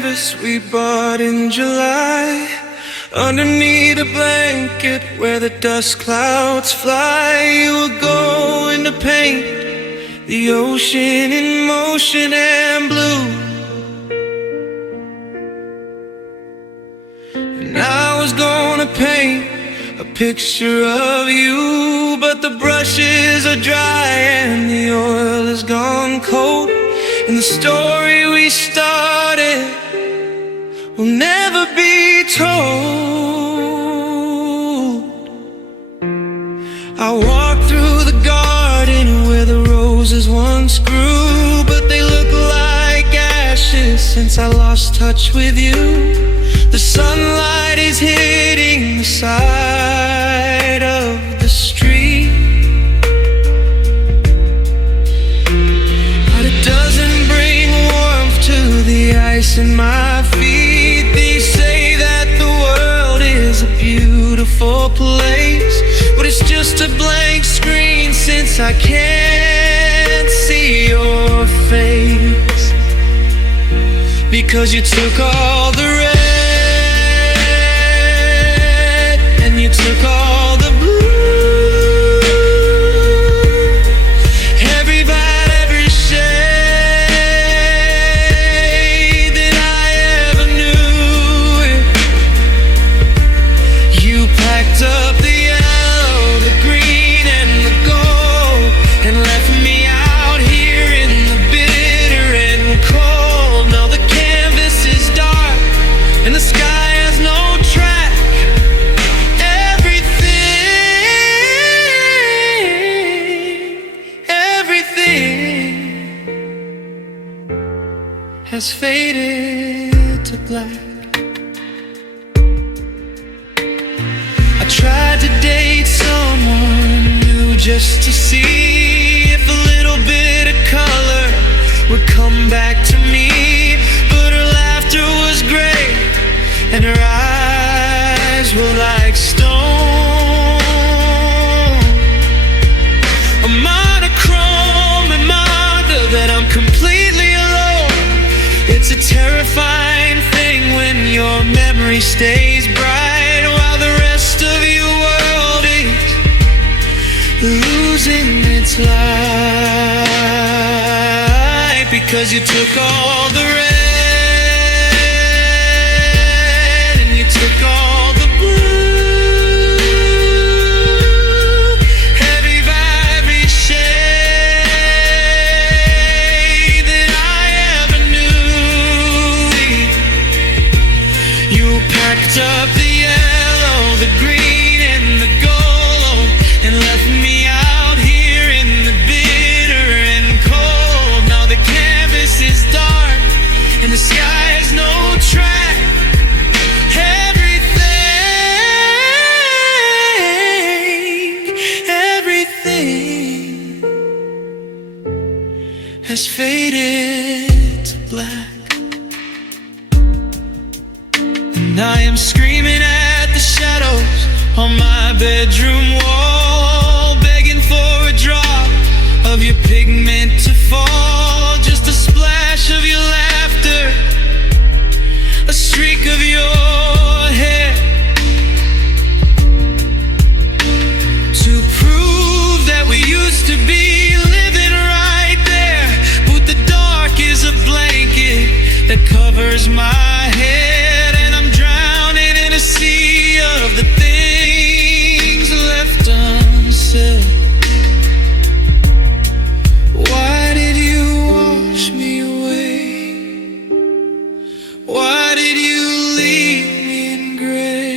canvas we bought in July, underneath a blanket where the dust clouds fly. You were going to paint the ocean in motion and blue, and I was gonna paint a picture of you, but the brushes are dry and the oil has gone cold, and the story we started will never be told. I walked through the garden where the roses once grew, but they look like ashes since I lost touch with you. The sunlight is hitting the side of the street, but it doesn't bring warmth to the ice in my feet. They say that the world is a beautiful place, but it's just a blank screen since I can't see your face, because you took all the red and you took all the blue, every bite, every shade that I ever knew. You packed up the yellow, the green and the gold, and left me out here in the bitter and cold. Now the canvas is dark and the sky has no track. Everything has faded to black. I tried to date someone new just to see if a little bit of color would come back to me, but her laughter was great and her eyes were like stone. A monochrome reminder that I'm completely alone. It's a terrifying thing when your memory stays bright while the rest of your world is losing its light, because you took all the red and you took all the blue, every shade that I ever knew. You packed up the yellow, the green and the gold, and left me out here in the bitter and cold. Now the canvas is dark and the sky has no track. Everything has faded to black, and I am screaming at the shadows on my bedroom wall, begging for a drop of your pigment to fall, just a splash of your laughter, a streak of your hair, to prove that we used to be living right there. But the dark is a blanket that covers my head, and I'm drowning in a sea of the things left unsaid. Why did you wash me away? Why did you leave me in gray?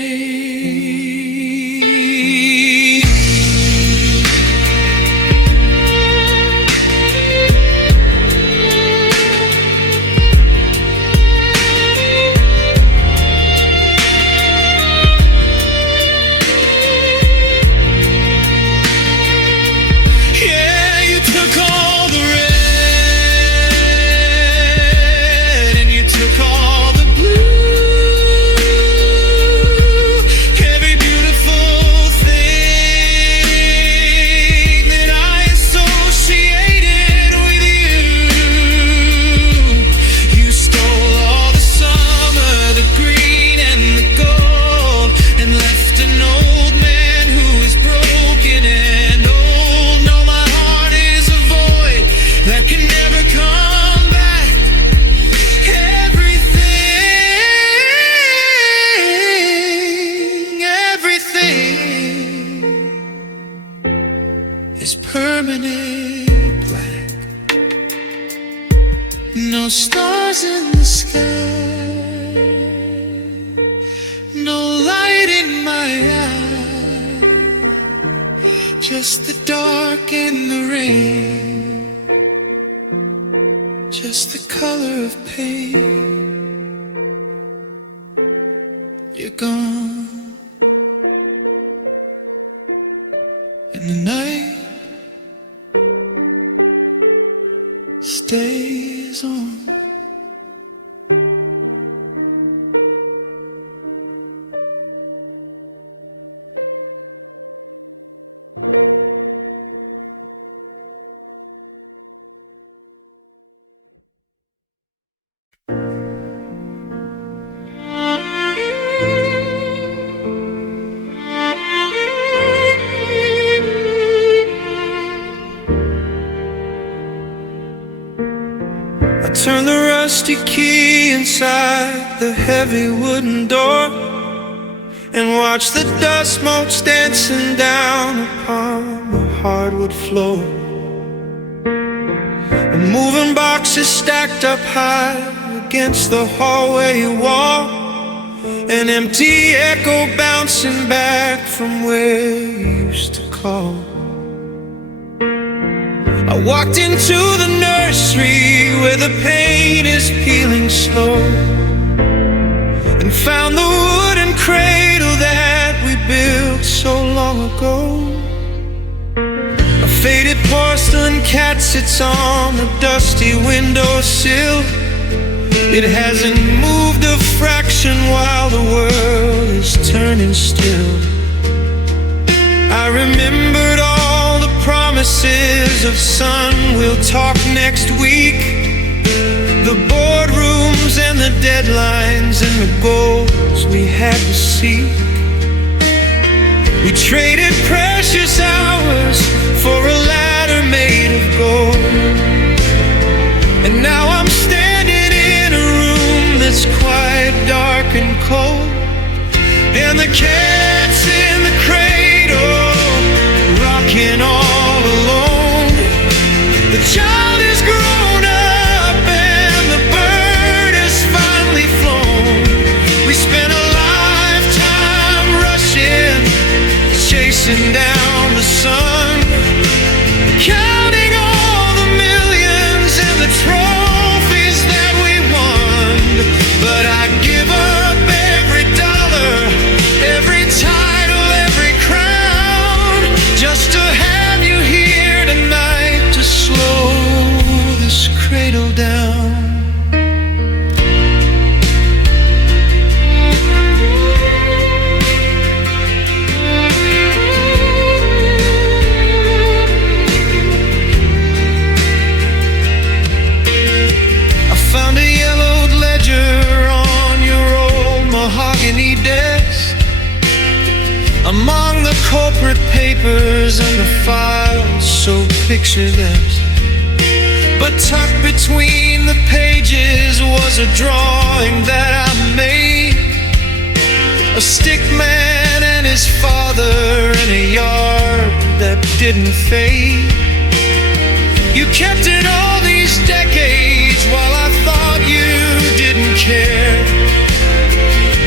Took all the red and you took all the blue, stars in the sky, no light in my eye, just the dark and the rain, just the color of pain. You're gone, and the night stays on. Turn the rusty key inside the heavy wooden door and watch the dust motes dancing down upon the hardwood floor. And moving boxes stacked up high against the hallway wall, an empty echo bouncing back from where you used to call. I walked into the nursery where the paint is peeling slow, and found the wooden cradle that we built so long ago. A faded porcelain cat sits on the dusty windowsill. It hasn't moved a fraction while the world is turning still. I remembered all the promises of sun, we'll talk next week, the boardrooms and the deadlines and the goals we had to seek. We traded precious hours for a ladder made of gold, and now I'm standing in a room that's quite dark and cold, and the cat's in the cradle rocking all alone. The child is grown up and the bird has finally flown. We spent a lifetime rushing, chasing down the sun, counting all the millions and the trophies that we won. But I'd give up every dollar, every title, every crown, just to have you here tonight to slow this cradle down. I found a yellowed ledger on your old mahogany desk, among the corporate papers and the files so pictureless. But tucked between the pages was a drawing that I made, a stick man and his father in a yard that didn't fade. You kept it all these decades while I thought you didn't care.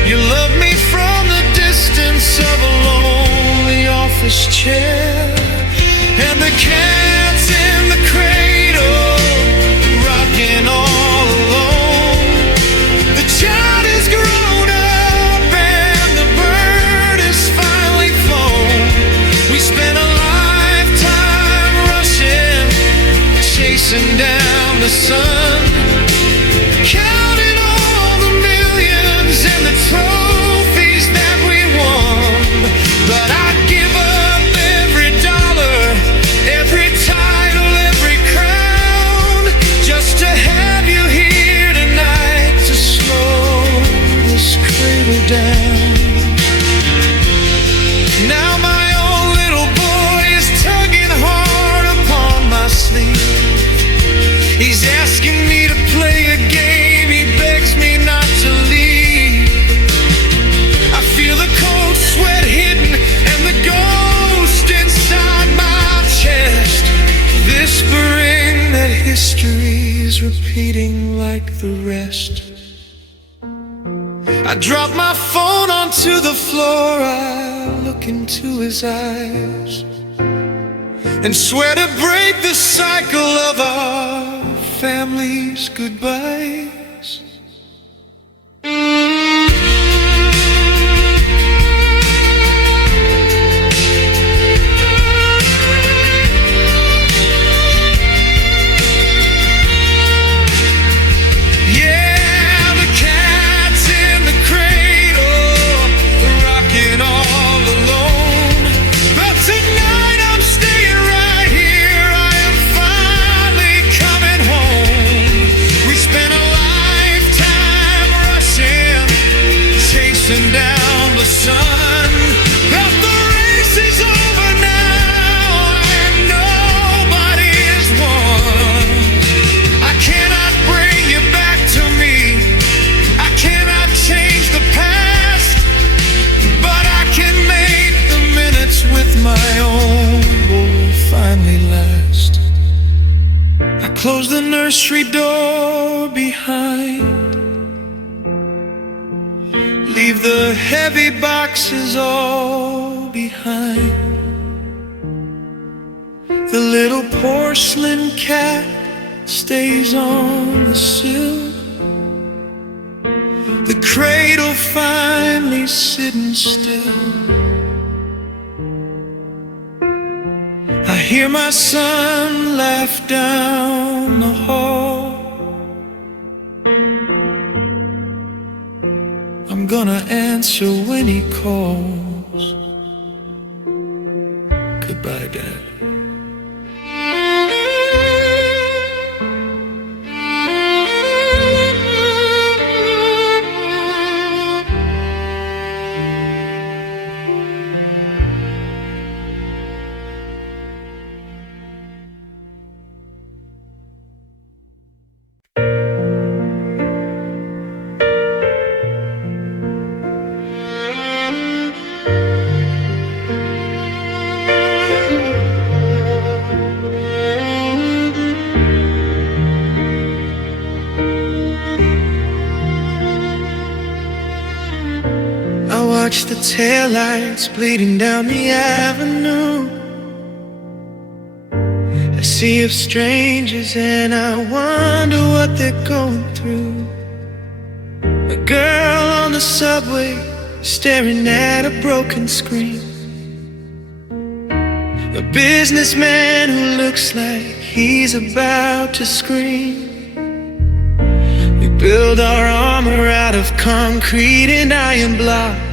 You loved me from the distance of a lonely office chair, and the cat's in the cradle rocking all alone. The child is grown up and the bird is finally flown. We spent a lifetime rushing, chasing is repeating like the rest. I drop my phone onto the floor, I look into his eyes and swear to break the cycle of our family's goodbyes. Down the sun, but the race is over now, and nobody is won. I cannot bring you back to me, I cannot change the past, but I can make the minutes with my own boy finally last. I close the nursery door behind, leave the heavy boxes all behind. The little porcelain cat stays on the sill, the cradle finally sitting still. I hear my son laugh down the hall. I'm gonna answer when he calls. Goodbye, Dad. Watch the taillights bleeding down the avenue. A sea of strangers and I wonder what they're going through. A girl on the subway staring at a broken screen. A businessman who looks like he's about to scream. We build our armor out of concrete and iron blocks.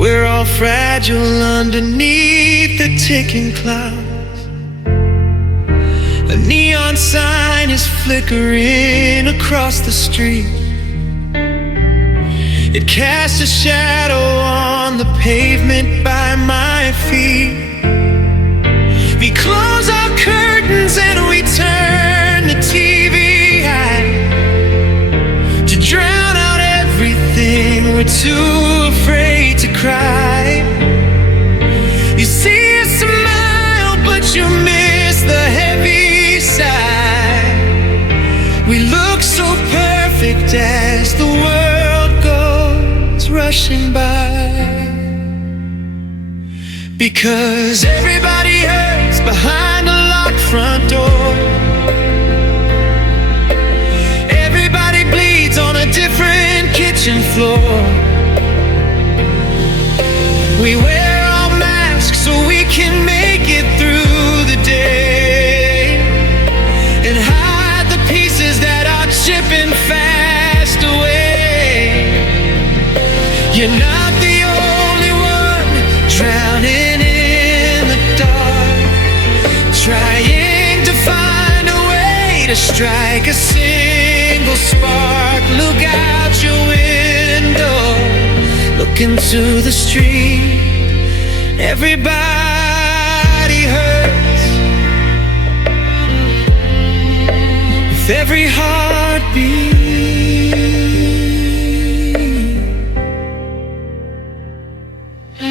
We're all fragile underneath the ticking clouds. A neon sign is flickering across the street. It casts a shadow on the pavement by my feet. We close our curtains and we turn the TV high to drown out everything. We're too afraid to cry. You see a smile, but you miss the heavy side. We look so perfect as the world goes rushing by. Because everybody hurts behind a locked front door. Everybody bleeds on a different kitchen floor. We wear our masks so we can make it through the day and hide the pieces that are chipping fast away. You're not the only one drowning in the dark, trying to find a way to strike a single spark. Look out your window, look into the street. Everybody hurts with every heartbeat. A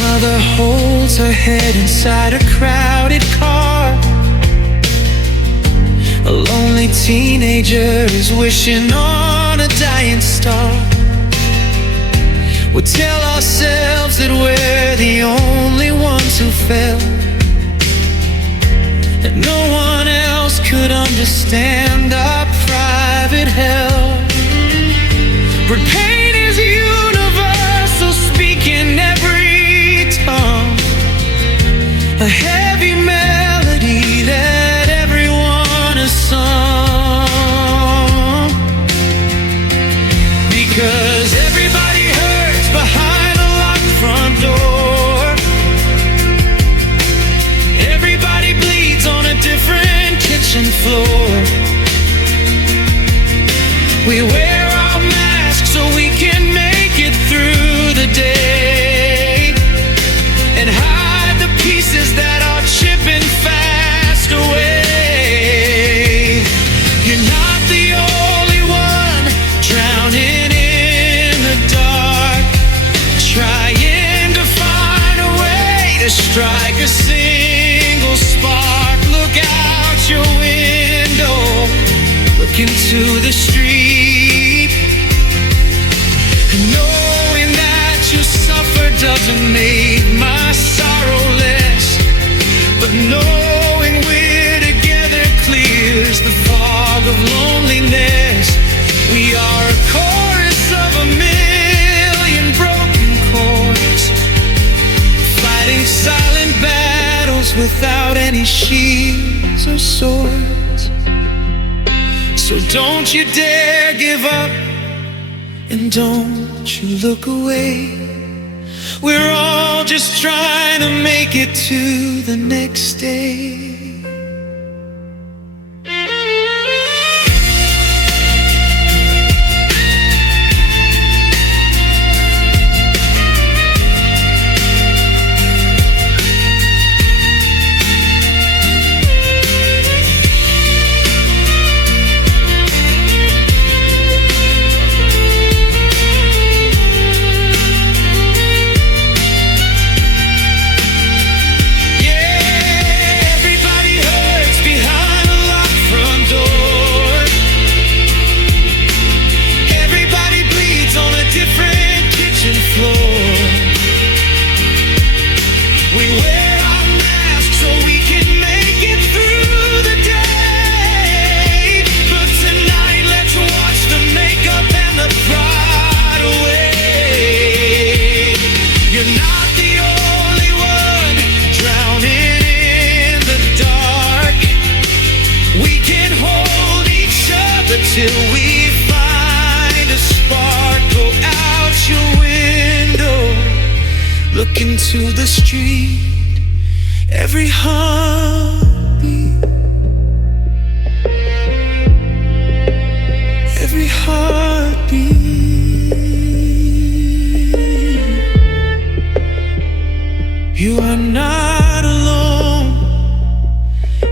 mother holds her head inside a crowded car. teenager is wishing on a dying star. We'll tell ourselves that we're the only ones who fell, that no one else could understand our private hell. But pain is universal, speaking every tongue, a heavy melody that everyone has sung. Because everybody hurts behind a locked front door. Everybody bleeds on a different kitchen floor. We wear our masks so we can make it through the day, and hide the pieces that are chipping fast away. You're not the only one drowning in the dark, trying to find a way to strike a single spark. Look out your window, look into the street, knowing that you suffer doesn't make my sorrow less, but knowing we're together clears the fog of loneliness. We are a chorus of a million broken chords, fighting silent battles without any shields or swords. So don't you dare give up, and don't you look away. We're all just trying to make it to the next day. Till we find a spark. Go out your window, look into the street. Every heartbeat, every heartbeat. You are not alone.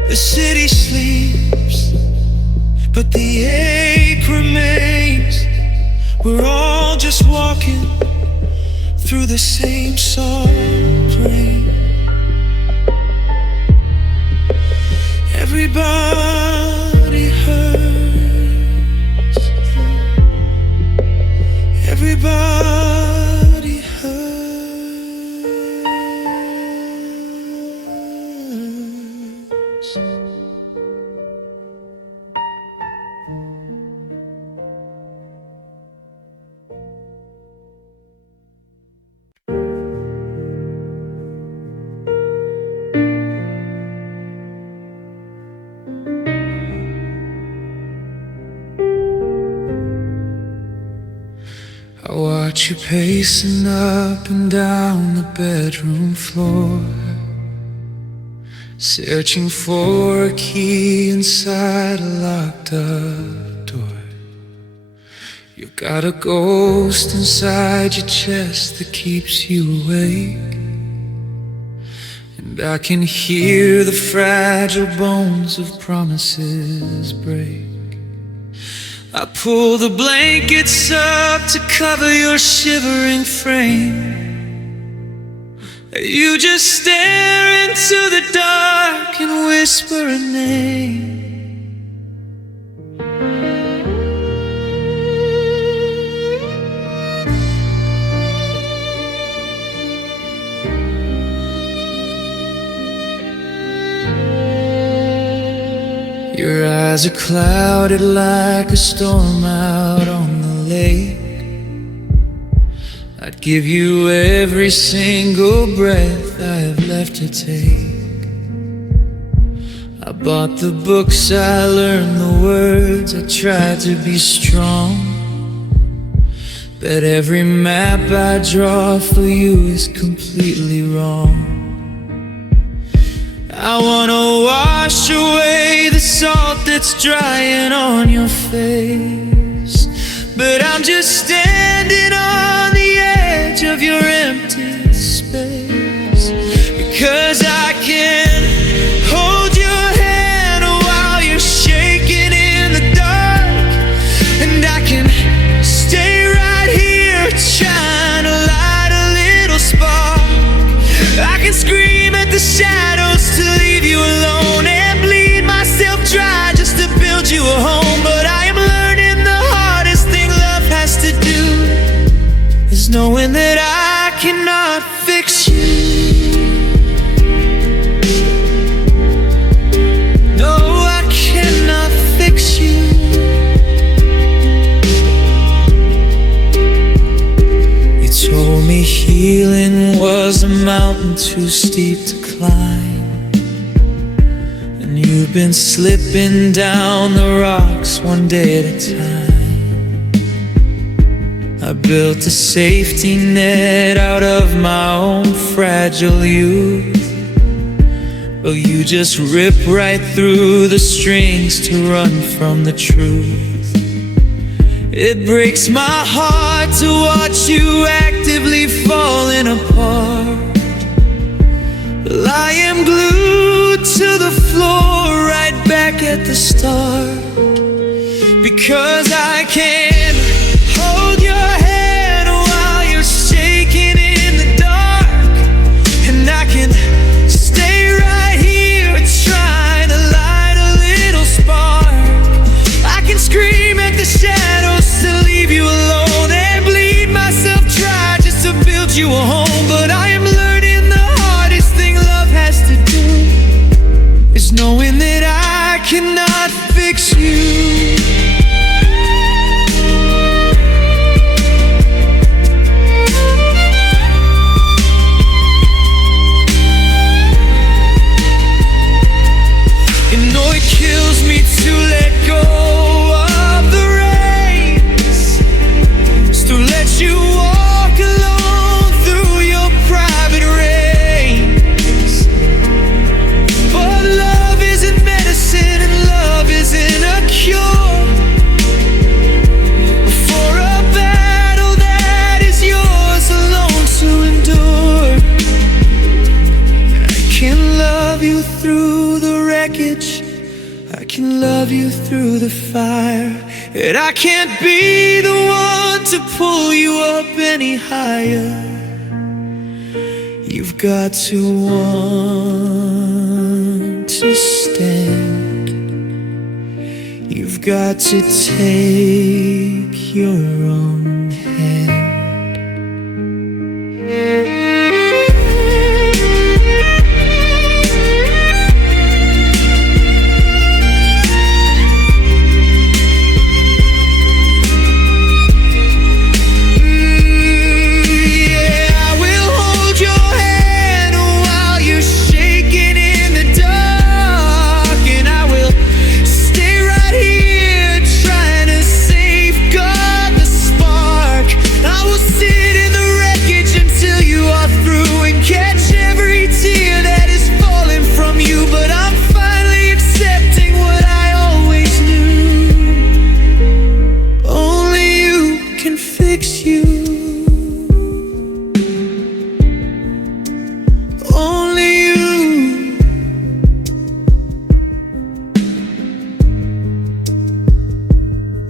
The city sleeps, but the ache remains. We're all just walking through the same soft rain. Everybody hurts. Everybody hurts. I watch you pacing up and down the bedroom floor, searching for a key inside a locked up door. You've got a ghost inside your chest that keeps you awake, and I can hear the fragile bones of promises break. I pull the blankets up to cover your shivering frame. You just stare into the dark and whisper a name. skies are clouded like a storm out on the lake. I'd give you every single breath I have left to take. I bought the books, I learned the words, I tried to be strong. But every map I draw for you is completely wrong. I wanna wash away the salt that's drying on your face, but I'm just standing on the edge of your empty space. Because I can hold your hand while you're shaking in the dark, and I can stay right here trying to light a little spark. I can scream at the shadows to leave you alone and bleed myself dry just to build you a home. But I am learning the hardest thing love has to do is knowing that I cannot fix you. No, I cannot fix you. You told me healing was a mountain too steep to climb, and you've been slipping down the rocks one day at a time. I built a safety net out of my own fragile youth, but you just rip right through the strings to run from the truth. It breaks my heart to watch you actively falling apart. Well, I am glued to the floor right back at the start. Because I can hold your hand while you're shaking in the dark, and I can stay right here trying to light a little spark. I can scream at the shadows to leave you alone and bleed myself dry just to build you a home. But I am learning the hardest thing love has to do is knowing that I cannot fix you. You know it kills me to let go of the reins, to let you walk alone through your private reigns. But love isn't medicine and love isn't a cure for a battle that is yours alone to endure. I can love you through the wreckage, I can love you through the fire, and I can't be the one to pull you up any higher. You've got to want to stand. You've got to take your own hand.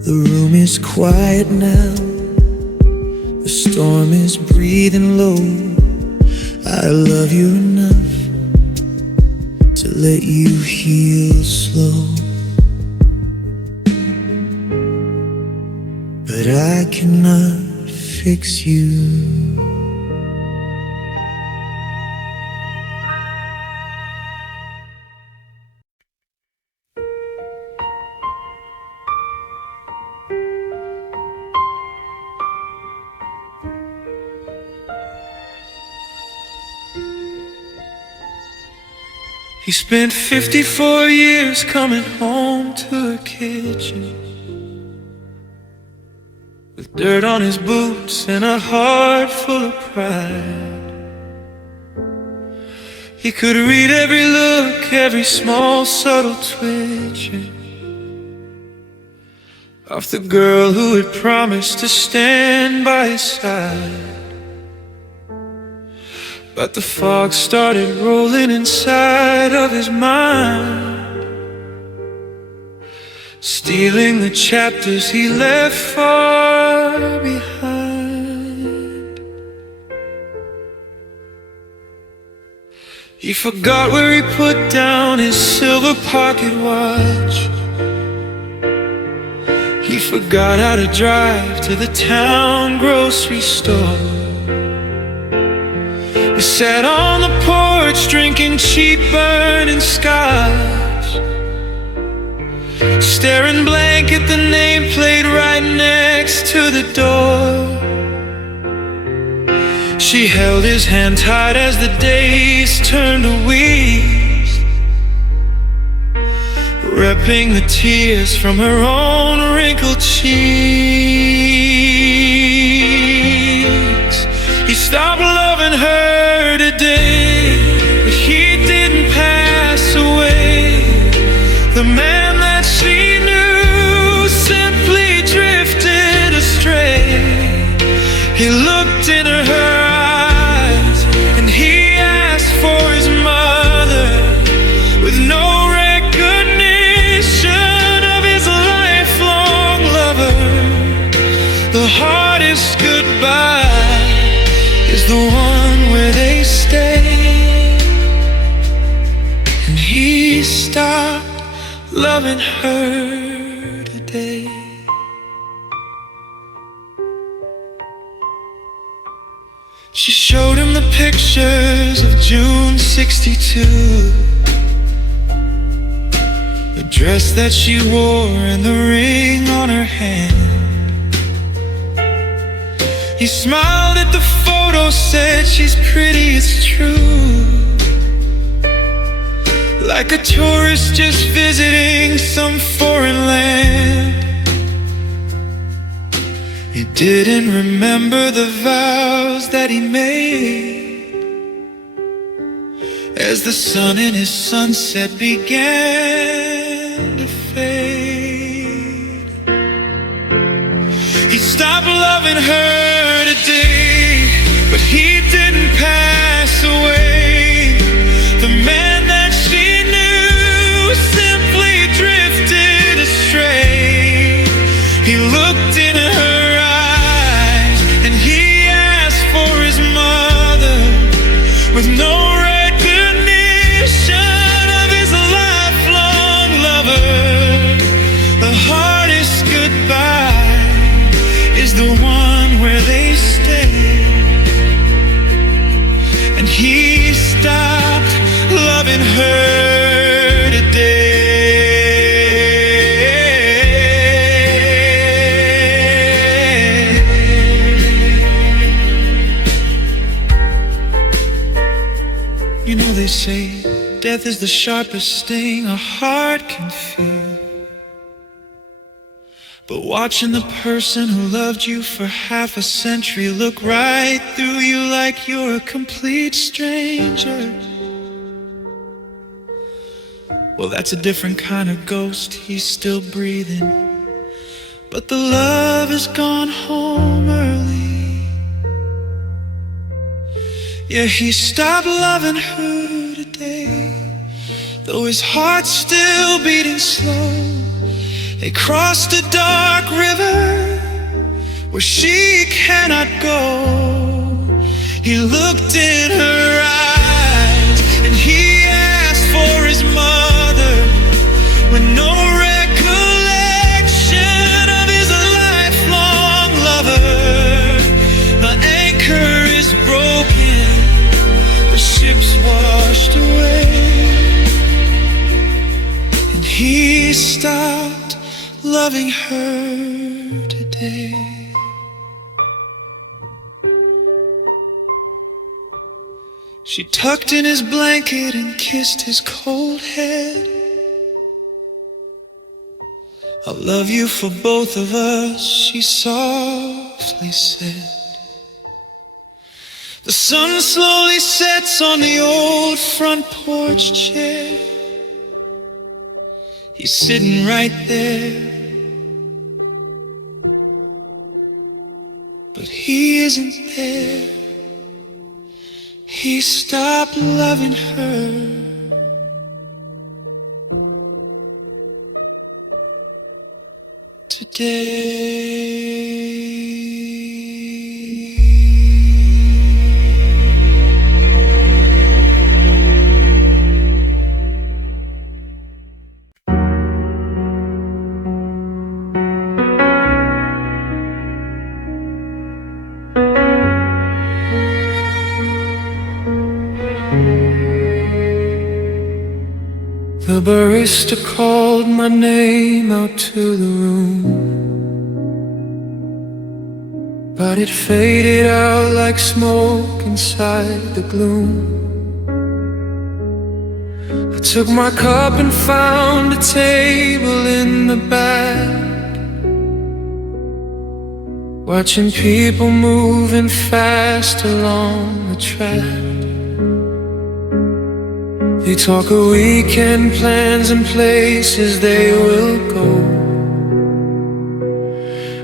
The room is quiet now, the storm is breathing low. I love you enough to let you heal slow, but I cannot fix you. He spent 54 years coming home to her kitchen with dirt on his boots and a heart full of pride. He could read every look, every small subtle twitching of the girl who had promised to stand by his side. But the fog started rolling inside of his mind, stealing the chapters he left far behind. He forgot where he put down his silver pocket watch. He forgot how to drive to the town grocery store. He sat on the porch drinking cheap burning scotch, staring blank at the nameplate right next to the door. She held his hand tight as the days turned to weeks, repping the tears from her own wrinkled cheeks. He stopped loving her today, but he didn't pass away. The man that she knew simply drifted astray. He looked into her eyes and he asked for his mother, with no recognition of his lifelong lover. The hardest goodbye is the one where they stay. And he stopped loving her today. She showed him the pictures of June '62, the dress that she wore and the ring on her hand. He smiled at the photo, said she's pretty, it's true, like a tourist just visiting some foreign land. He didn't remember the vows that he made as the sun in his sunset began to fade. He stopped loving her today, but he didn't pass away. The man that she knew simply drifted astray. He looked into her eyes and he asked for his mother, with no recognition of his lifelong lover. The hardest goodbye is the one where they stay. And he stopped loving her today. You know they say death is the sharpest sting a heart can feel, but watching the person who loved you for half a century look right through you like you're a complete stranger, well, that's a different kind of ghost. He's still breathing, but the love has gone home early. Yeah, he stopped loving her today, though his heart's still beating slow. They crossed a dark river where she cannot go. He looked in her eyes and he asked for his mother, with no recollection of his lifelong lover. The anchor is broken, the ship's washed away, and he stopped loving her today. She tucked in his blanket and kissed his cold head. "I'll love you for both of us," she softly said. The sun slowly sets on the old front porch chair. He's sitting right there, but he isn't there. He stopped loving her today. The barista called my name out to the room, but it faded out like smoke inside the gloom. I took my cup and found a table in the back, watching people moving fast along the track. They talk of weekend plans and places they will go.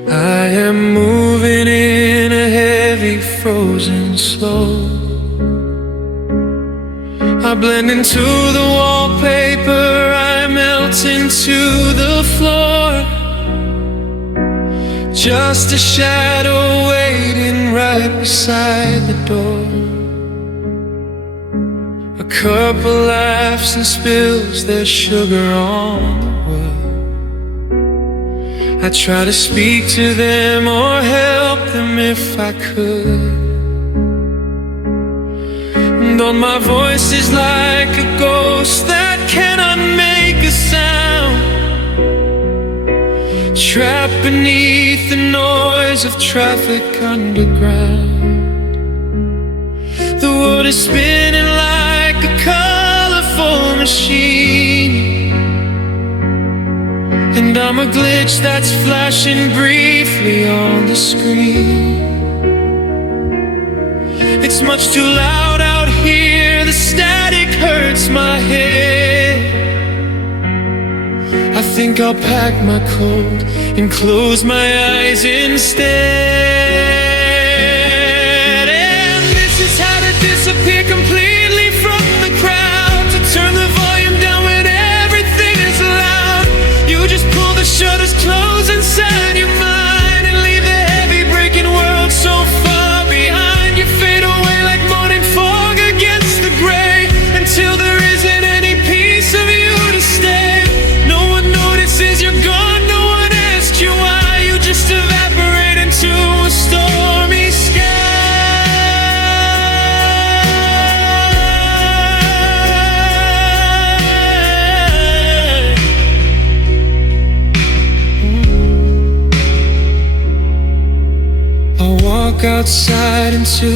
I am moving in a heavy frozen slow. I blend into the wallpaper, I melt into the floor. Just a shadow waiting right beside the door. A couple laughs and spills their sugar on the wood. I try to speak to them or help them if I could, but my voice is like a ghost that cannot make a sound, trapped beneath the noise of traffic underground. The world is spinning like a colorful machine, and I'm a glitch that's flashing briefly on the screen. It's much too loud out here, the static hurts my head. I think I'll pack my coat and close my eyes instead. And this is how to disappear completely from the crowd, to turn the volume down when everything is loud. You just pull the shutters close inside your mind and leave the heavy breaking world so far behind. You fade away like morning fog against the gray, until there isn't any piece of you to stay. No one notices you're gone, no one asks you why. You just evaporate into a stormy sky. I walk outside into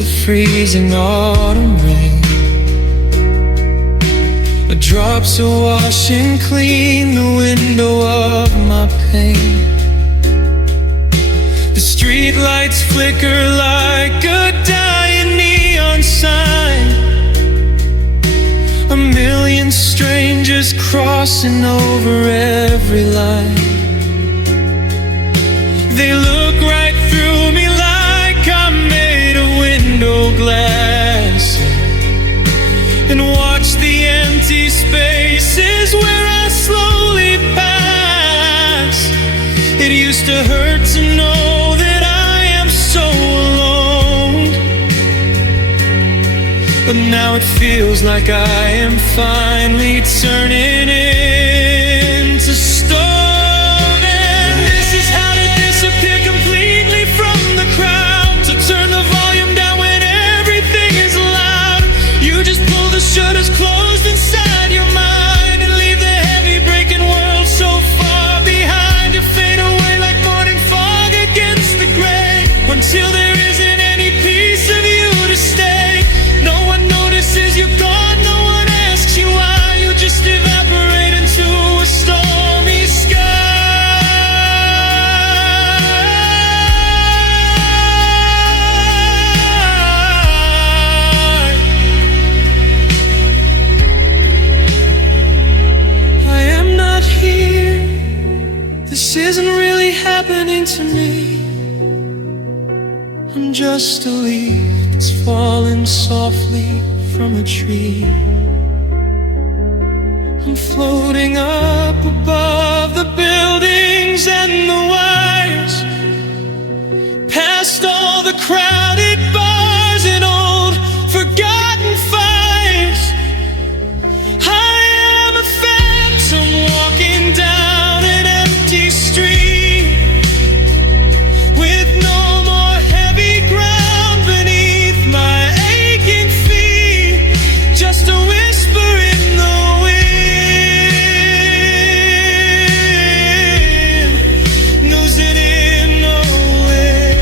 the freezing autumn rain. The drops are washing clean the window of my pain. The street lights flicker like a dying neon sign. A million strangers crossing over every line. They look right through me like I'm made of window glass, and watch the empty spaces where I slowly pass. It used to hurt to know that I am so alone, but now it feels like I am finally turning into stone. And this is how to disappear completely from the crowd, to turn the volume down when everything is loud. You just pull the shutters closed inside your mind and leave the heavy breaking world so far behind. You fade away like morning fog against the gray, until there isn't any piece of you to stay. No one knows to me. I'm just a leaf that's falling softly from a tree. I'm floating up above the buildings and the wires, past all the crowded bars and old forgotten fires. I am a phantom walking down an empty street, with no more heavy ground beneath my aching feet. Just a whisper in the wind, losing in nowhere,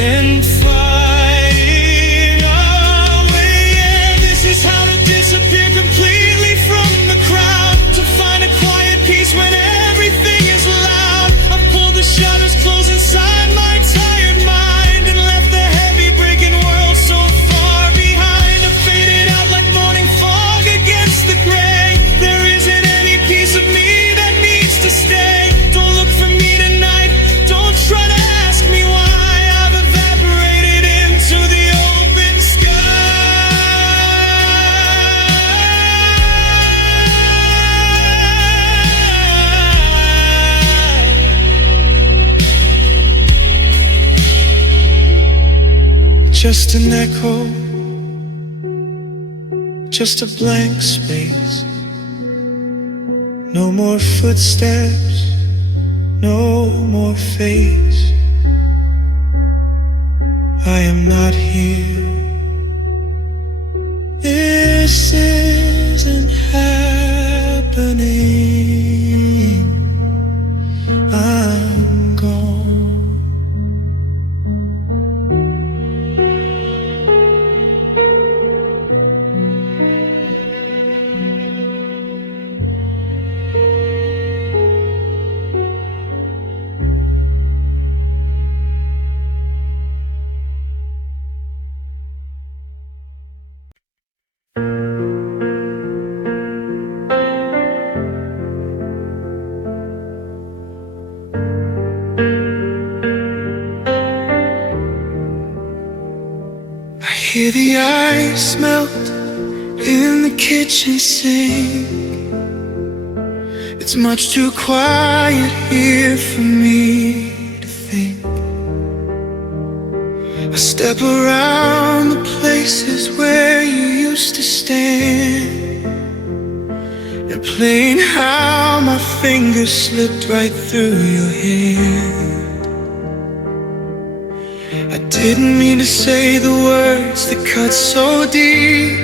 and flying away. Yeah, this is how to disappear completely from the crowd, to find a quiet peace when everything is loud. I've pulled the shutters close inside my tired mind, and left the heavy breaking world so far behind. I've faded out like morning fog against the gray. There isn't any piece of me that needs to stay. Don't look for me tonight, don't try to ask me why. I've evaporated into the open sky. Just an echo, just a blank space. No more footsteps, no more face. I am not here. This isn't happening. I'm gone. Hear the ice melt in the kitchen sink. It's much too quiet here for me to think. I step around the places where you used to stand, and plain how my fingers slipped right through your hand. I didn't mean to say the words that cut so deep.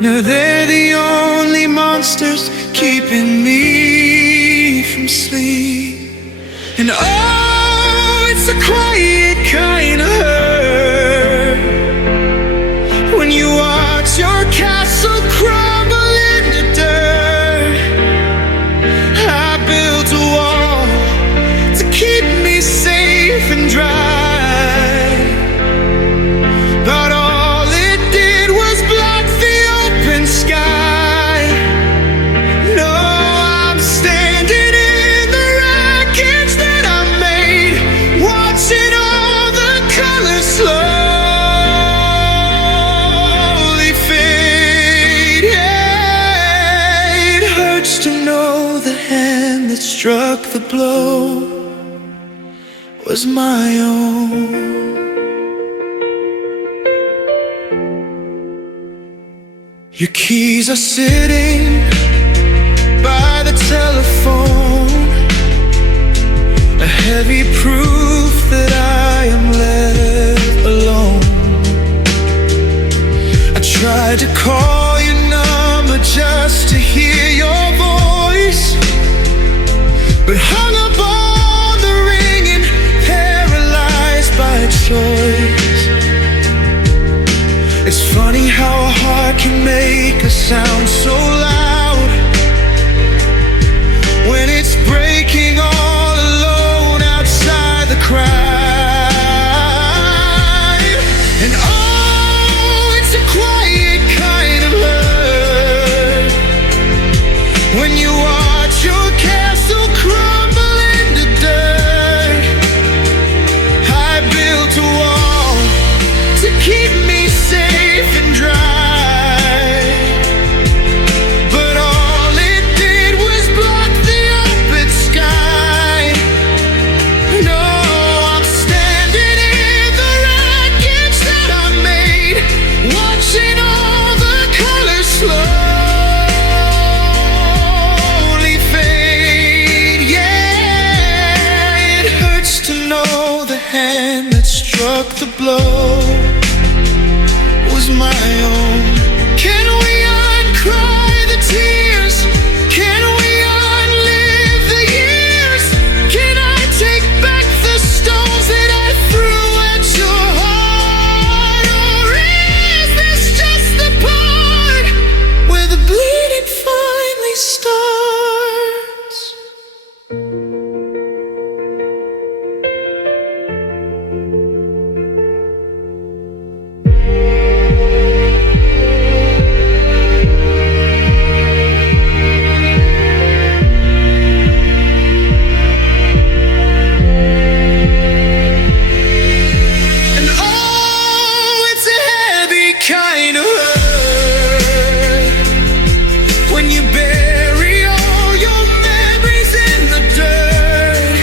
Now they're the only monsters keeping me from sleep. And oh, it's a quiet kind of hurt when you watch your castle crumble into dirt. I built a wall to keep me safe and dry, but all it did was block the open sky. No, I'm standing in the wreckage that I made, watching all the colors slowly fade. Yeah, it hurts to know the hand that struck the blow was my own. Your keys are sitting by the telephone, a heavy proof that I am left alone. I tried to call your number just to hear your voice, but hung up on the ringing, paralyzed by choice. It's funny how a heart can make a sound so loud, struck the blow was my own. Can we uncry the tears? Can we unlive the years? Can I take back the stones that I threw at your heart? Or is this just the part where the bleeding finally starts? Kind of hurt when you bury all your memories in the dirt.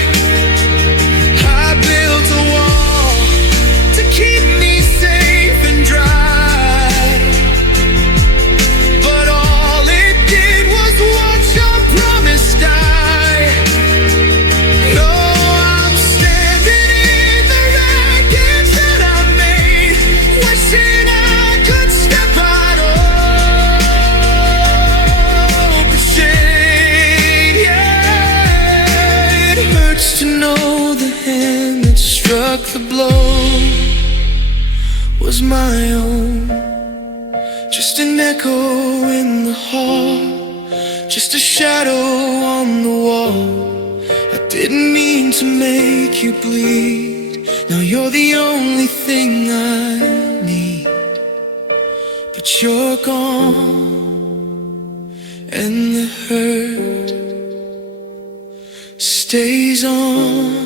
I built a wall to keep me safe and dry, but all it did was watch our promise die. No, I'm standing in the wreckage that I made, wishing could step out of the shade. Yeah, it hurts to know the hand that struck the blow was my own. Just an echo in the hall, just a shadow on the wall. I didn't mean to make you bleed. Now you're the only thing I need. But you're gone, and the hurt stays on.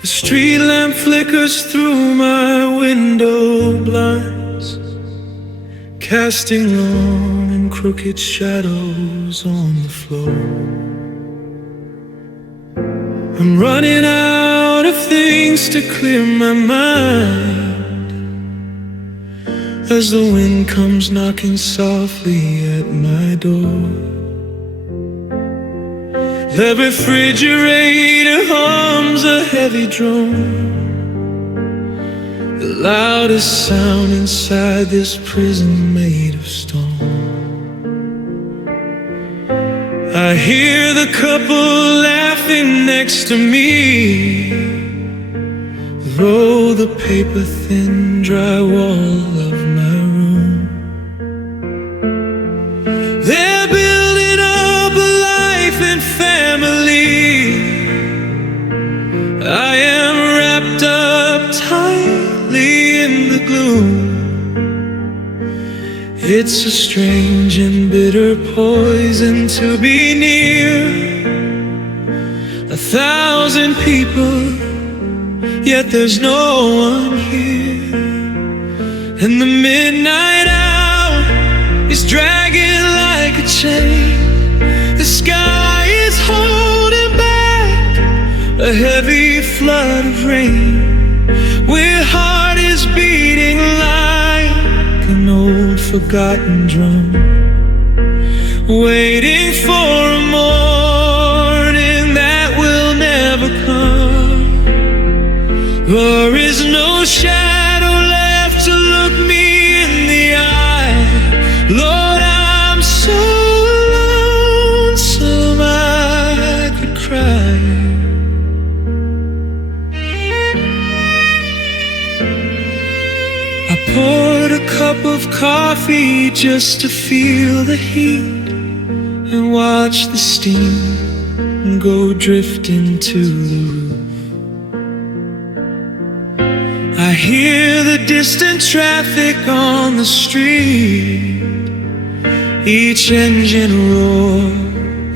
The street lamp flickers through my window blinds, casting long and crooked shadows on the floor. I'm running out of things to clear my mind as the wind comes knocking softly at my door. The refrigerator hums a heavy drum, the loudest sound inside this prison made of stone. I hear the couple laughing next to me, through the paper thin drywall of my room. They're building up a life and family. I am wrapped up tightly in the gloom. It's a strange and bitter poison to be near 1,000 people, yet there's no one here. And the midnight hour is dragging like a chain. The sky is holding back a heavy flood of rain, where heart is beating like an old forgotten drum, waiting for a morning that will never come. There is no shadow left to look me in the eye. Lord, I'm so lonesome I could cry. I poured a cup of coffee just to feel the heat and watch the steam go drifting to the roof. I hear the distant traffic on the street, each engine roar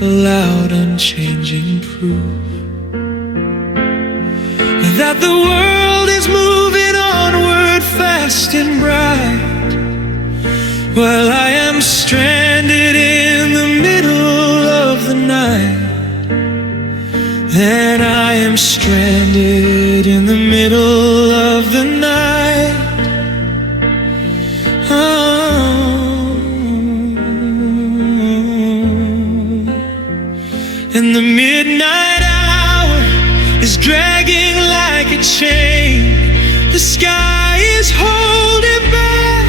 a loud unchanging proof that the world is moving onward fast and bright, while I am stranded in the middle of the night. And I am am stranded in the middle of the night. Oh. And the midnight hour is dragging like a chain. The sky is holding back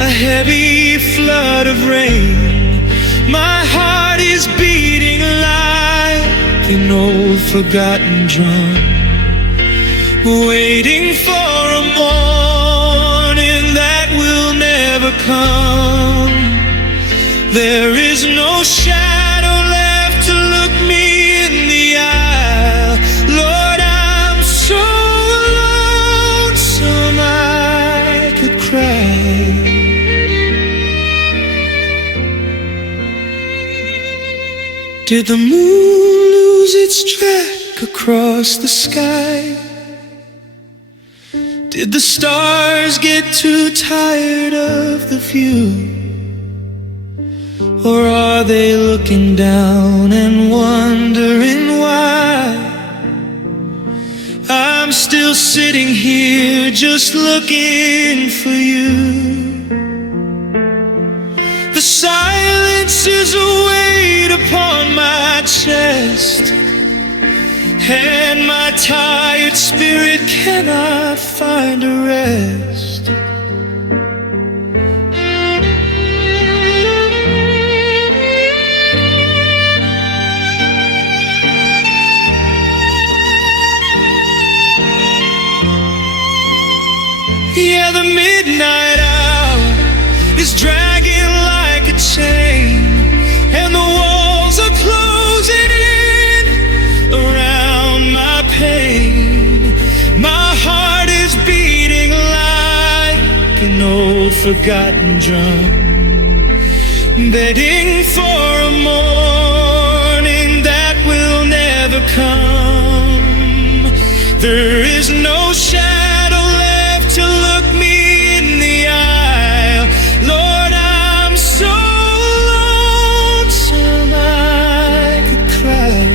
a heavy flood of rain. My heart is beating like an old forgotten drum, waiting for a morning that will never come. There is no shadow left to look me in the eye. Lord, I'm so lonesome I could cry. Did the moon lose its track across the sky? Did the stars get too tired of the view? Or are they looking down and wondering why I'm still sitting here just looking for you? The silence is a weight upon my chest, and my tired spirit cannot find a rest. Yeah, the midnight hour is dragging like a chain, and the walls are closing in around my pain. My heart is beating like an old forgotten drum, begging for a morning that will never come. There is no shadow left to look me in the eye. Lord, I'm so lonesome I could cry.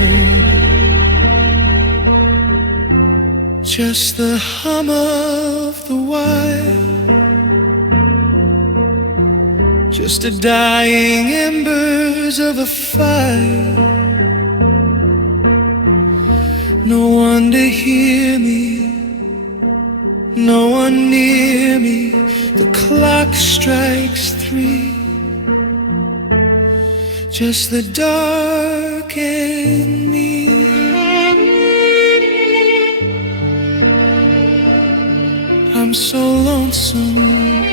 Just the hum of the wire, just the dying embers of a fire. No one to hear me, no one near me. The clock strikes 3. Just the dark and me. I'm so lonesome,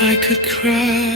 I could cry.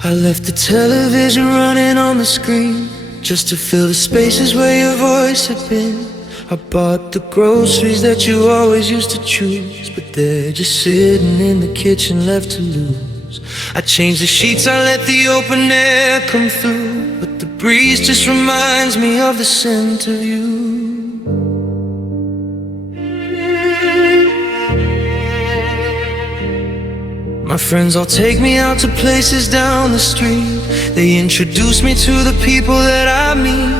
I left the television running on the screen just to fill the spaces where your voice had been. I bought the groceries that you always used to choose, but they're just sitting in the kitchen left to lose. I changed the sheets, I let the open air come through, but the breeze just reminds me of the scent of you. My friends all take me out to places down the street. They introduce me to the people that I meet.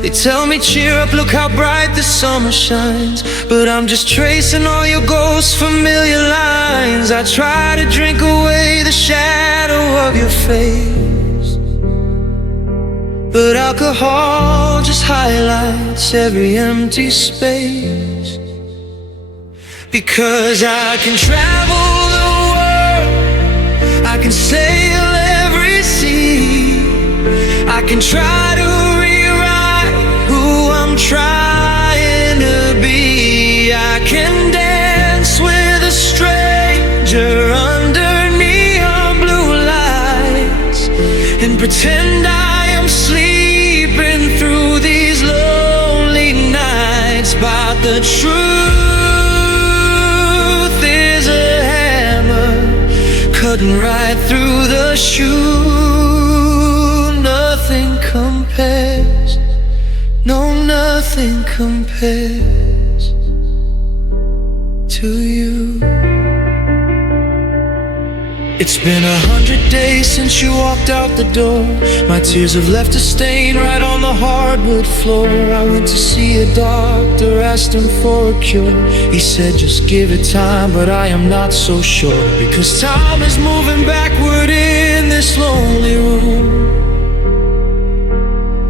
They tell me cheer up, look how bright the summer shines. But I'm just tracing all your ghost familiar lines. I try to drink away the shadow of your face, but alcohol just highlights every empty space. Because I can travel the world, I can sail every sea, I can try to rewrite who I'm trying to be. I can dance with a stranger under neon blue lights and pretend I am sleeping through these lonely nights. But the truth is a hammer cutting right through the shoe. Nothing compares, no, nothing compares to you. It's been 100 days since you walked out the door. My tears have left a stain right on the hardwood floor. I went to see a doctor, asked him for a cure. He said just give it time, but I am not so sure. Because time is moving backward in this lonely room,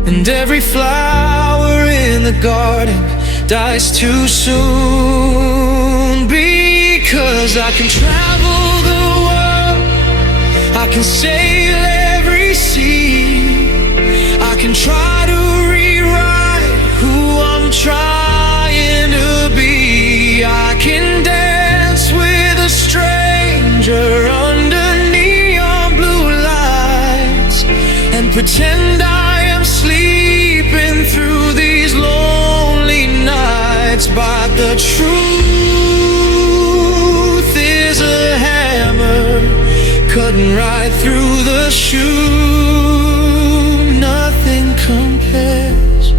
and every flower in the garden dies too soon. Because I can travel the world, I can sail every sea, I can try to rewrite who I'm trying to be. I can dance with a stranger under neon blue lights and pretend I am sleeping through these lonely nights. But the truth is a hammer cutting right through the shoe. Nothing compares,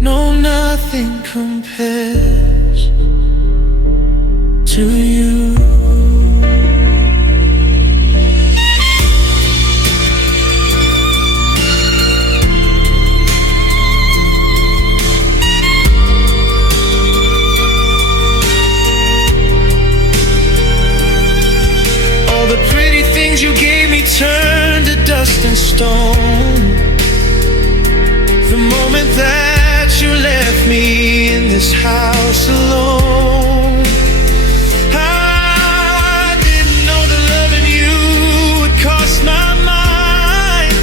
no, nothing compares to you. You gave me turned to dust and stone the moment that you left me in this house alone. I didn't know that loving you would cost my mind,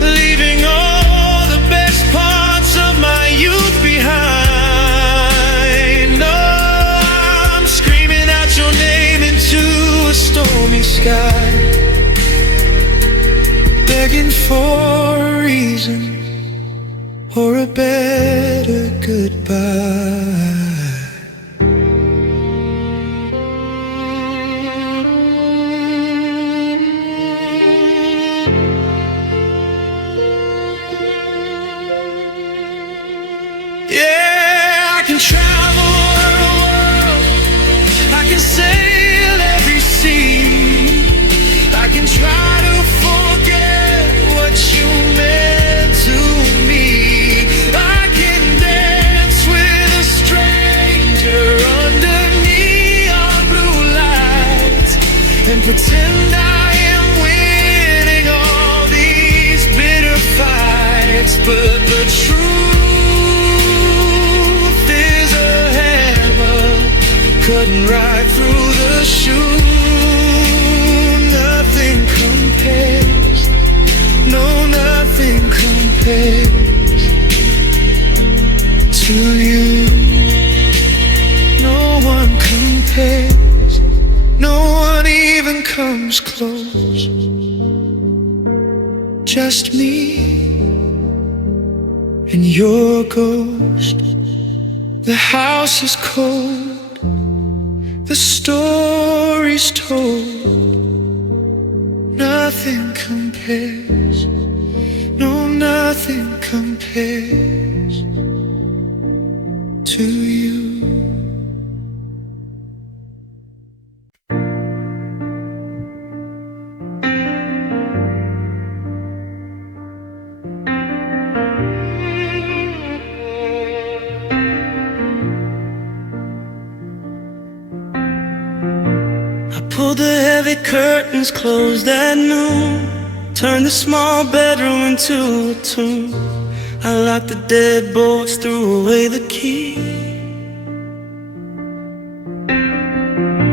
leaving all the best parts of my youth behind. No, I'm screaming out your name into a stormy sky, begging for a reason or a better goodbye. Yeah, I can travel the world, I can sail every sea, I can try to forget what you meant to me. I can dance with a stranger under neon blue lights and pretend I am winning all these bitter fights. But the truth is a hammer cutting right through the shoe. Nothing compares, no, nothing compares to you. No one compares, no one even comes close. Just me and your ghost. The house is cold, the story's told. Nothing compares, no, nothing compares to you. Pulled the heavy curtains closed at noon, turned the small bedroom into a tomb. I locked the deadbolts, threw away the key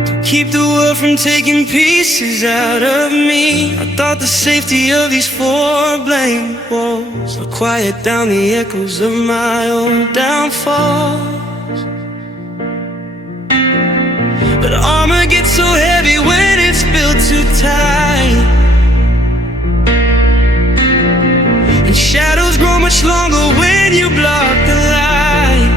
to keep the world from taking pieces out of me. I thought the safety of these four blank walls would quiet down the echoes of my own downfalls. But armor gets so heavy when it's built too tight, and shadows grow much longer when you block the light.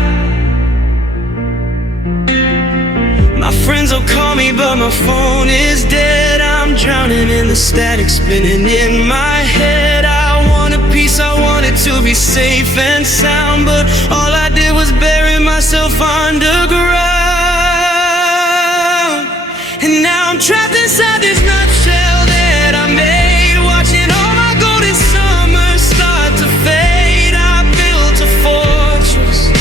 My friends will call me, but my phone is dead. I'm drowning in the static spinning in my head. I want a peace, I want it to be safe and sound, but all I did was bury myself underground. And now I'm trapped inside this nutshell that I made, watching all my golden summers start to fade. I built a fortress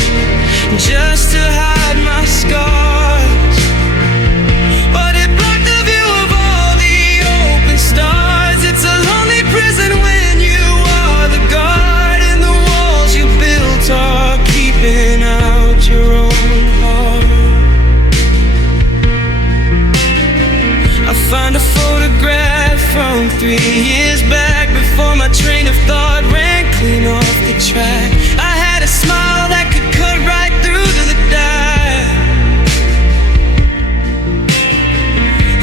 just to hide my scars, but it blocked the view of all the open stars. It's a lonely prison when you are the guard, and the walls you built are keeping out your own heart. I find a photograph from 3 years back, before my train of thought ran clean off the track. I had a smile that could cut right through to the dark,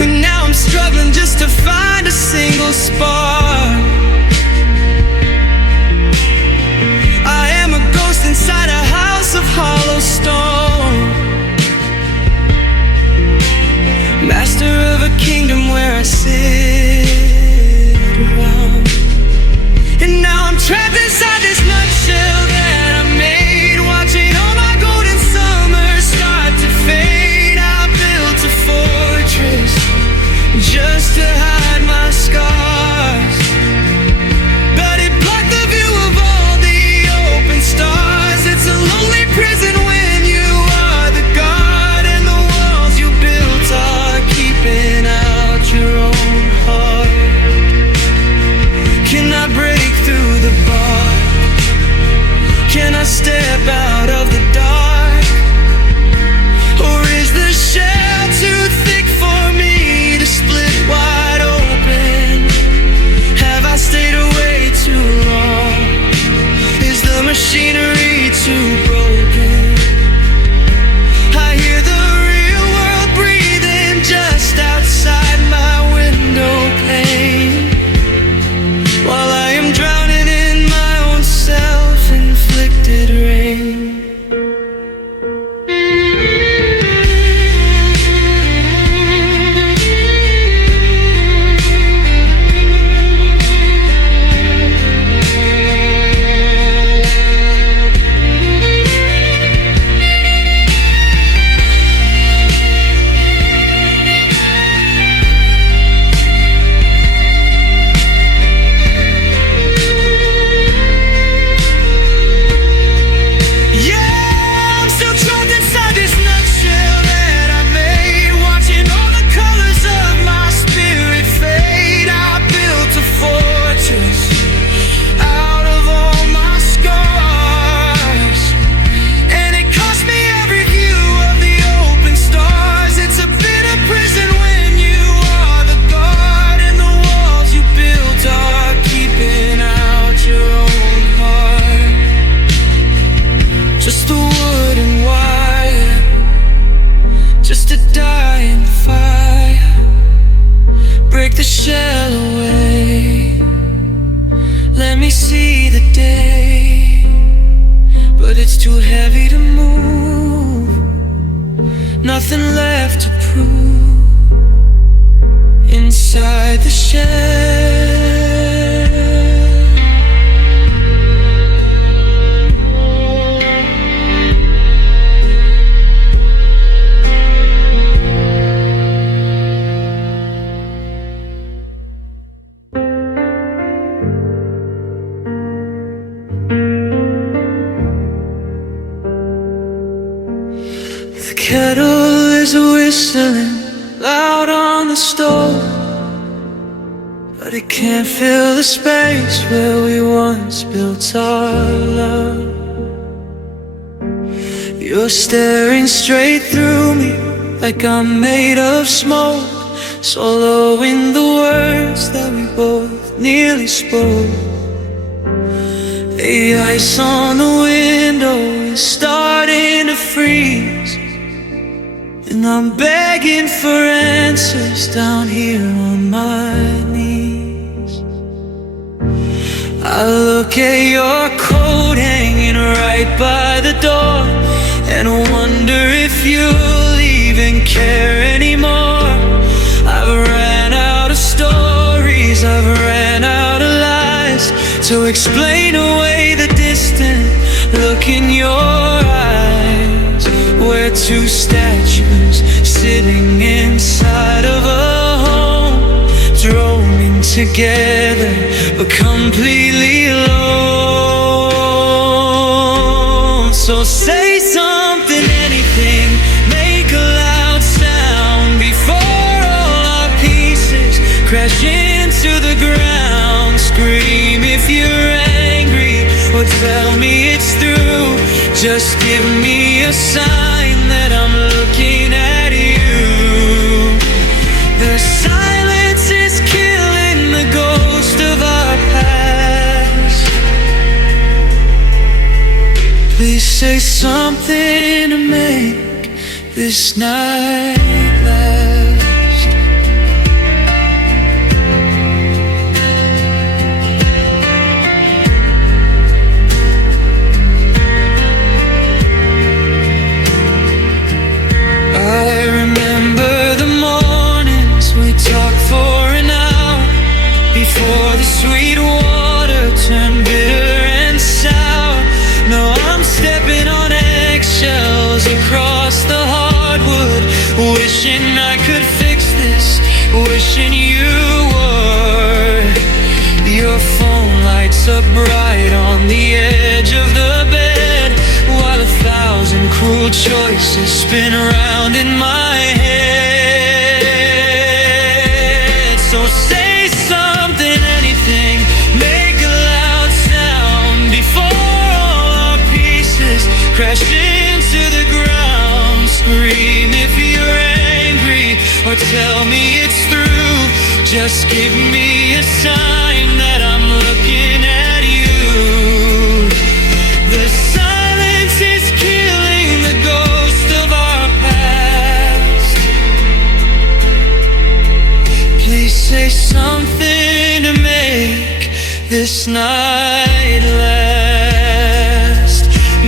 and now I'm struggling just to find a single spark. I am a ghost inside a house of hollow stone, master of a kingdom where I sit around. And now I'm trapped inside this nutshell that I made, watching all my golden summers start to fade. I built a fortress just to hide my scars, but it blocked the view of all the open stars. It's a lonely prison when you are the guard, and the walls you built are keeping out your own heart. Can I break through the bar? Can I step out of the dark? Or is the shell too thick for me to split wide open? Have I stayed away too long? Is the machinery too broken? I hear the real world breathing just outside my window pane, while I am drowning in my own self-inflicted rain. Nothing left to prove inside the shell. The kettle is whistling loud on the stove, but it can't fill the space where we once built our love. You're staring straight through me like I'm made of smoke, swallowing the words that we both nearly spoke. The ice on the window is starting to freeze, and I'm begging for answers down here on my knees. I look at your coat hanging right by the door and wonder if you'll even care explain away the distant look in your eyes, where two statues sitting inside of a home, droning together but completely alone. So say something, anything, make a loud sound before all our pieces crash into the ground. Scream if you're angry, or tell me it's through. Just give me a sign that I'm looking at you. The silence is killing the ghost of our past. Please say something to make this night last. Before the sweet water turned bitter and sour, now I'm stepping on eggshells across the hardwood, wishing I could fix this, wishing you would. Your phone lights up bright on the edge of the bed, while 1,000 cruel choices spin around in my head. So say something, anything, make a loud sound before all our pieces crash into the ground. Scream if you're angry, or tell me it's through. Just give me a sign that I'm looking at you. The silence is killing the ghost of our past. Please say something to make this night last.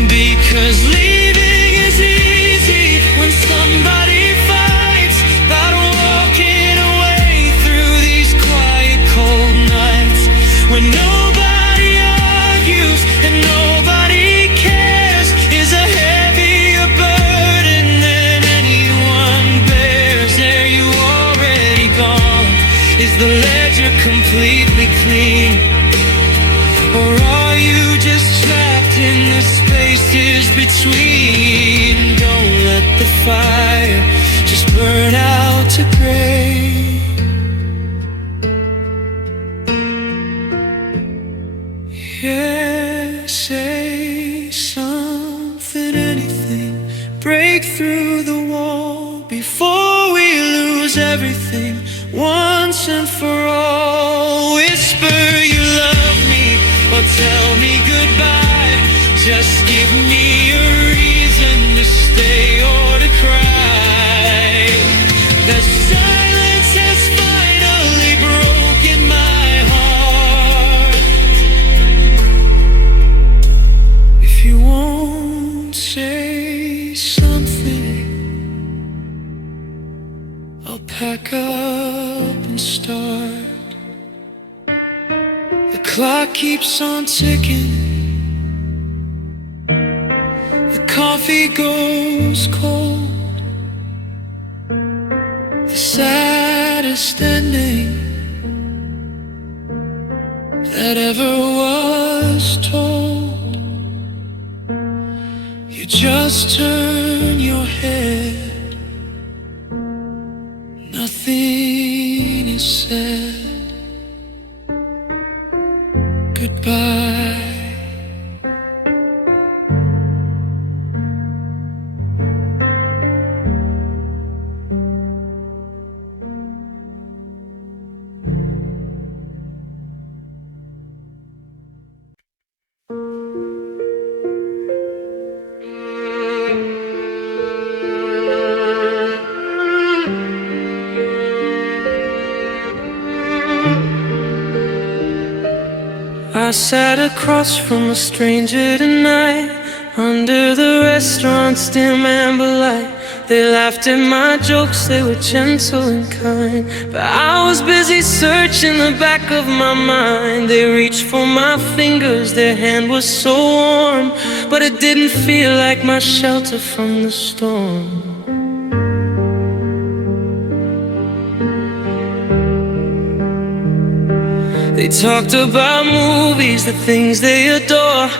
Because leaving is easy when somebody fights, about walking away through these quiet cold nights, when nobody argues and nobody cares, is a heavier burden than anyone bears. There you already gone. Is the ledger completely clean? Or are you just trapped in the spaces between? Don't let the fire just burn out to gray. Yeah, say something, anything, break through the wall before we lose everything once and for all. Whisper you love me, or tell me goodbye. Just give me a reason to stay or to cry. The silence has finally broken my heart. If you won't say something, I'll pack up and start. The clock keeps on ticking, the coffee goes cold, the saddest ending that ever was told. You just turn your head, nothing is said. Goodbye. I sat across from a stranger tonight, under the restaurant's dim amber light. They laughed at my jokes, they were gentle and kind, but I was busy searching the back of my mind. They reached for my fingers, their hand was so warm, but it didn't feel like my shelter from the storm. They talked about movies, the things they adore.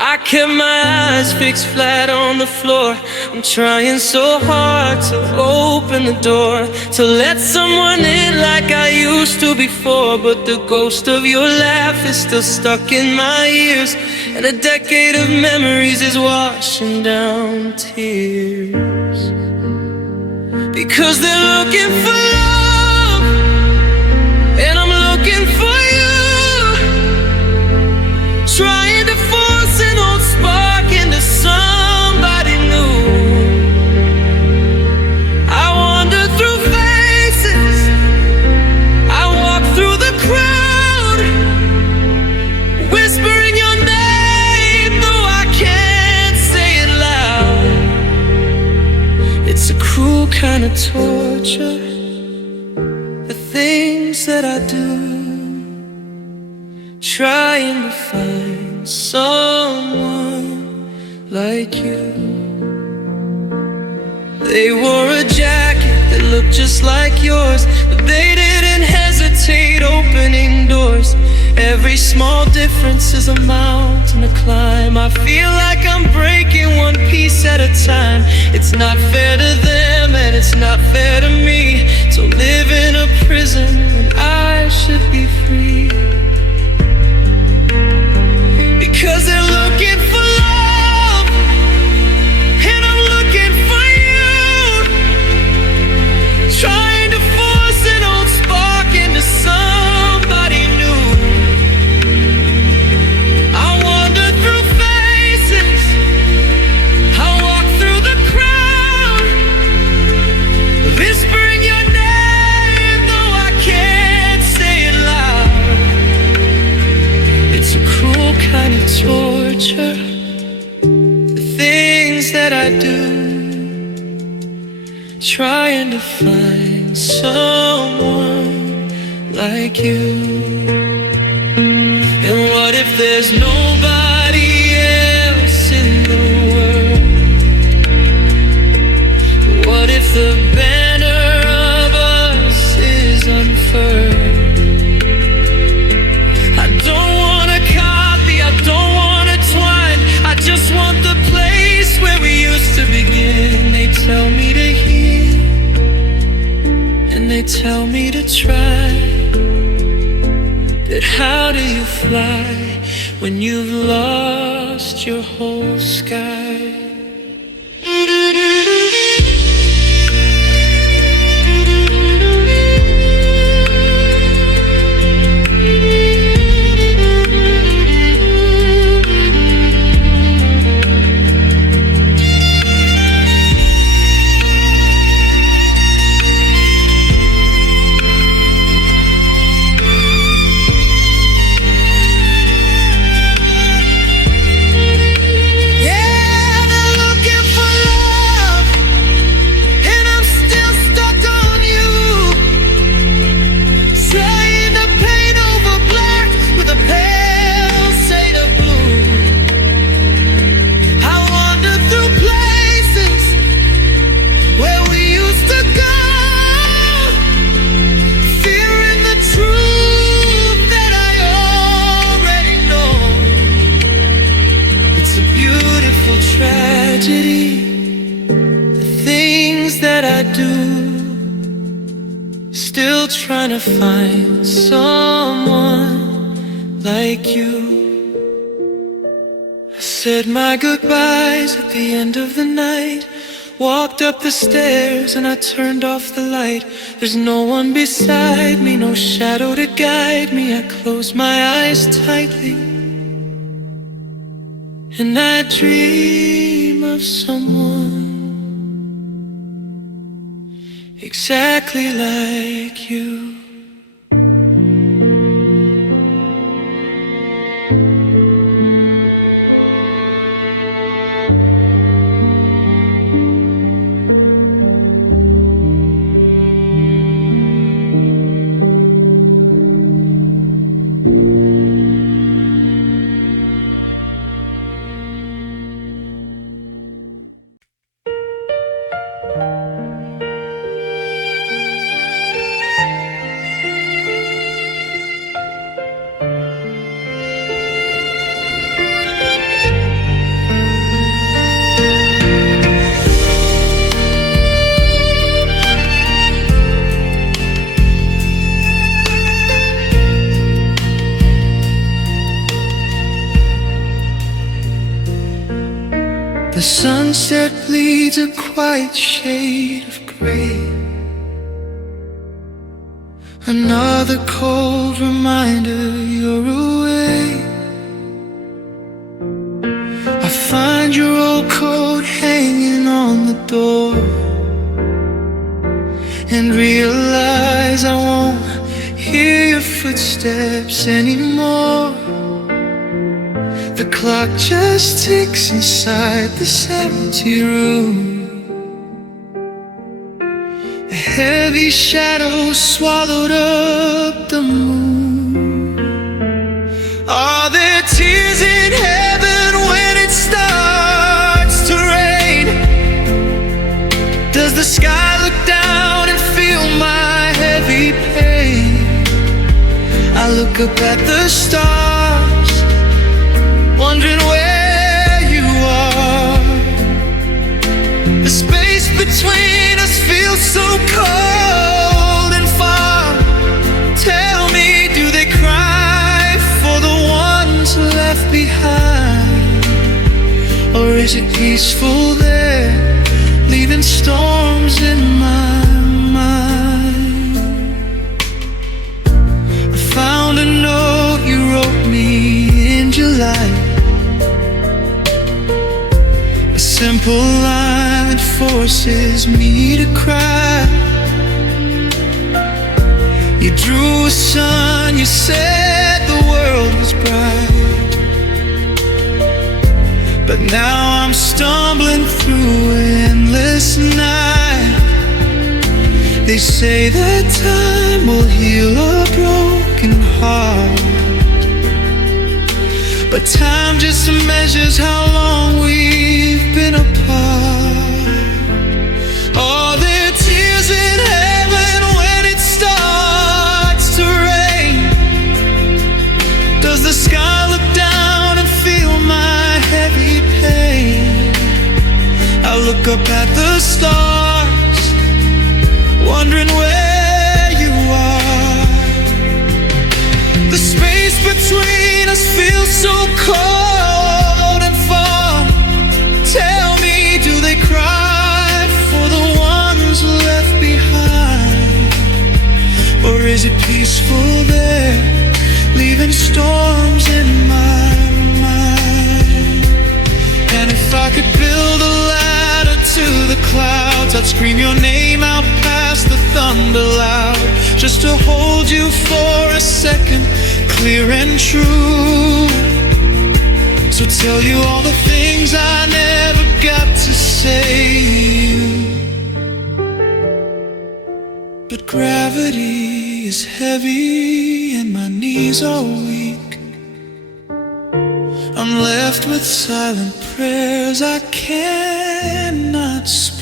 I kept my eyes fixed flat on the floor. I'm trying so hard to open the door, to let someone in like I used to before. But the ghost of your laugh is still stuck in my ears, and a decade of memories is washing down tears. Because they're looking for love, and I'm looking for you, trying to force an old spark into somebody new. I wander through faces, I walk through the crowd, whispering your name, though I can't say it loud. It's a cruel kind of torture, the things that I do, trying to find someone like you. They wore a jacket that looked just like yours, but they didn't hesitate opening doors. Every small difference is a mountain to climb. I feel like I'm breaking one piece at a time. It's not fair to them and it's not fair to me to live in a prison when I should be free. Because they're looking for love, and I'm looking for you, trying to force an old spark into somebody new. I wander through faces, I walk through the crowd, whispering your name, though I can't say it loud. It's a cruel kind of torture, the things that I do, trying to find someone like you. And what if there's nobody else in the world? What if the banner of us is unfurled? Just want the place where we used to begin. They tell me to heal, and they tell me to try, but how do you fly when you've lost your whole sky? Tragedy, the things that I do, still trying to find someone like you. I said my goodbyes at the end of the night, walked up the stairs and I turned off the light. There's no one beside me, no shadow to guide me. I closed my eyes tightly, and I dream of someone exactly like you. sunset bleeds a quiet shade of gray. Another cold reminder you're away. I find your old coat hanging on the door and realize I won't hear your footsteps anymore. The clock just ticks inside this empty room. A heavy shadow swallowed up the moon. Are there tears in heaven when it starts to rain? Does the sky look down and feel my heavy pain? I look up at the stars, wondering where you are. The space between us feels so cold and far. Tell me, do they cry for the ones left behind? Or is it peaceful there, leaving storms in my mind? I found a note you wrote me in July, a simple line that forces me to cry. You drew a sun, you said the world was bright, but now I'm stumbling through an endless night. They say that time will heal a broken heart, but time just measures how long we've been apart. Are there tears in heaven when it starts to rain? Does the sky look down and feel my heavy pain? I look up at the stars, wondering where you are. The space between us feels so cold and far. Tell me, do they cry for the ones left behind? Or is it peaceful there, leaving storms in my mind? And if I could build a ladder to the clouds, I'd scream your name out past the thunder loud, just to hold you for a second, clear and true. So tell you all the things I never got to say to you. But gravity is heavy and my knees are weak. I'm left with silent prayers I cannot speak.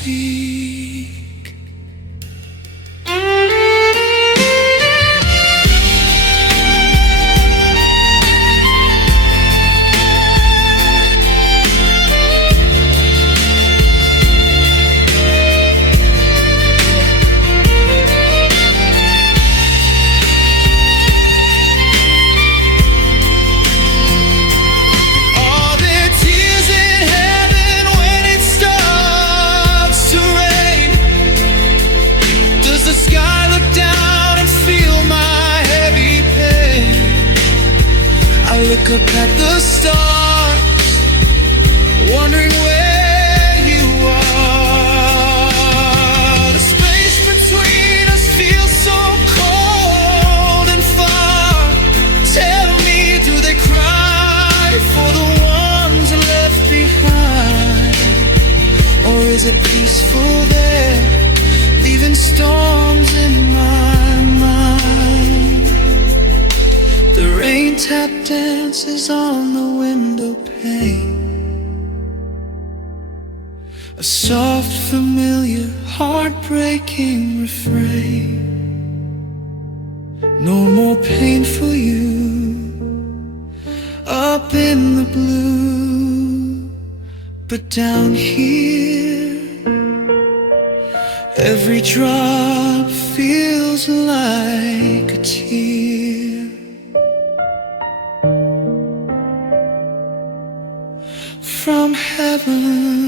Look up at the stars, wondering where you are. The space between us feels so cold and far. Tell me, do they cry for the ones left behind? Or is it peaceful there, leaving storms in my mind? The rain tap dances on the window pane, a soft, familiar, heartbreaking refrain. No more pain for you up in the blue, but down here every drop feels like a tear. From heaven.